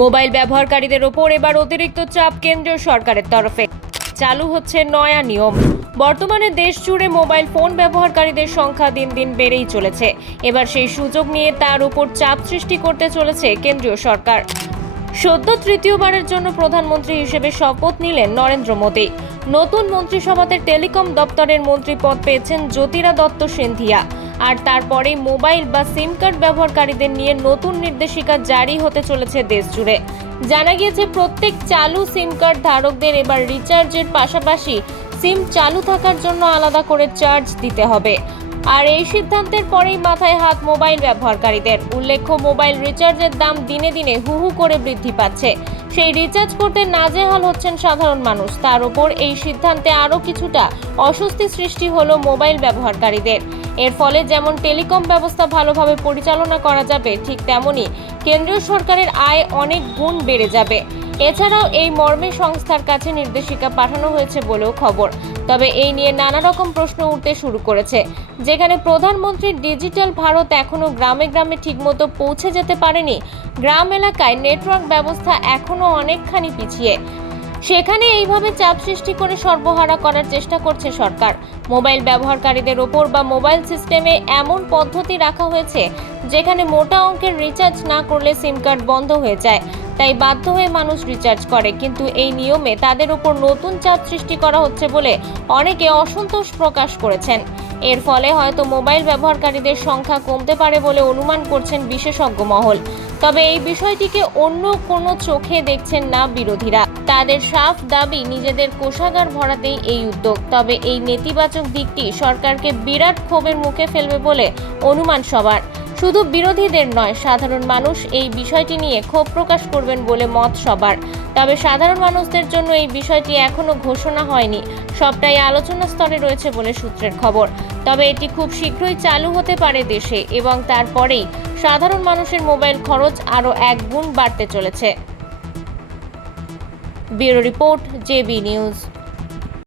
Mobile ব্যবহারকারীদের ওপর এবার অতিরিক্ত চাপ কেন্দ্রীয় সরকারের তরফে। চালু হচ্ছে নয়া নিয়ম। বর্তমানে দেশ জুড়ে মোবাইল ফোন ব্যবহারকারীদের সংখ্যা দিন দিন বেড়েই চলেছে। এবার সেই সুযোগ নিয়ে তার উপর চাপ সৃষ্টি করতে চলেছে কেন্দ্রীয় সরকার। সদ্য তৃতীয়বারের জন্য প্রধানমন্ত্রী হিসেবে শপথ নিলেন নরেন্দ্র মোদী। নতুন মন্ত্রিসভাতে টেলিকম দপ্তরের মন্ত্রী পদ পেয়েছেন জ্যোতিরাদিত্য সিন্ধিয়া। আর তারপরেই মোবাইল বা সিম কার্ড ব্যবহারকারীদের নিয়ে নতুন নির্দেশিকা জারি হতে চলেছে দেশ জুড়ে। জানা গিয়েছে প্রত্যেক চালু সিম কার্ড ধারকদের এবার রিচার্জের পাশাপাশি সিম চালু থাকার জন্য আলাদা করে চার্জ দিতে হবে। আর এই সিদ্ধান্তের পরেই মাথায় হাত মোবাইল ব্যবহারকারীদের। উল্লেখ্য, মোবাইল রিচার্জের দাম দিনে দিনে হু হু করে বৃদ্ধি পাচ্ছে। সেই রিচার্জ করতে নাজেহাল হচ্ছেন সাধারণ মানুষ। তার উপর এই সিদ্ধান্তে আরও কিছুটা অস্বস্তি সৃষ্টি হলো মোবাইল ব্যবহারকারীদের। এর ফলে যেমন টেলিকম ব্যবস্থা ভালোভাবে পরিচালনা করা যাবে, ঠিক তেমনি কেন্দ্রীয় সরকারের আয় অনেক গুণ বেড়ে যাবে। এছাড়াও এই মর্মে সংস্থার কাছে নির্দেশিকা পাঠানো হয়েছে বলেও খবর। তবে এই নিয়ে নানা রকম প্রশ্ন উঠতে শুরু করেছে। যেখানে প্রধানমন্ত্রীর ডিজিটাল ভারত এখনো গ্রামে গ্রামে ঠিকমতো পৌঁছে যেতে পারেনি, গ্রাম এলাকায় নেটওয়ার্ক ব্যবস্থা এখনো অনেকখানি পিছিয়ে, সেখানে এইভাবে চাপ সৃষ্টি করে সর্বহারা করার চেষ্টা করছে সরকার। মোবাইল ব্যবহারকারীদের ওপর বা মোবাইল সিস্টেমে এমন পদ্ধতি রাখা হয়েছে যেখানে মোটা অঙ্কের রিচার্জ না করলে সিম কার্ড বন্ধ হয়ে যায়। তাই বাধ্য হয়ে মানুষ রিচার্জ করে। কিন্তু এই নিয়মে তাদের উপর নতুন চাপ সৃষ্টি করা হচ্ছে বলে অনেকে অসন্তোষ প্রকাশ করেছেন। এর ফলে হয়তো মোবাইল ব্যবহারকারীদের সংখ্যা কমতে পারে বলে অনুমান করছেন বিশেষজ্ঞ মহল। তবে এই বিষয়টিকে অন্য কোনো চোখে দেখছেন না বিরোধীরা। তাদের সাফ দাবি, নিজেদের কোষাগার ভরাতেই এই উদ্যোগ। তবে এই নেতিবাচক দিকটি সরকারকে বিরাট ক্ষোভের মুখে ফেলবে বলে অনুমান সবার। শুধু বিরোধীদের নয়, সাধারণ মানুষ এই বিষয়টি নিয়ে ক্ষোভ প্রকাশ করবেন বলে মত সবার। তবে সাধারণ মানুষদের জন্য এই বিষয়টি এখনো ঘোষণা হয়নি, সবটাই আলোচনা স্তরে রয়েছে বলে সূত্রের খবর। তবে এটি খুব শীঘ্রই চালু হতে পারে দেশে, এবং তারপরেই সাধারণ মানুষের মোবাইল খরচ আরও এক গুণ বাড়তে চলেছে। Bureau report, JB news.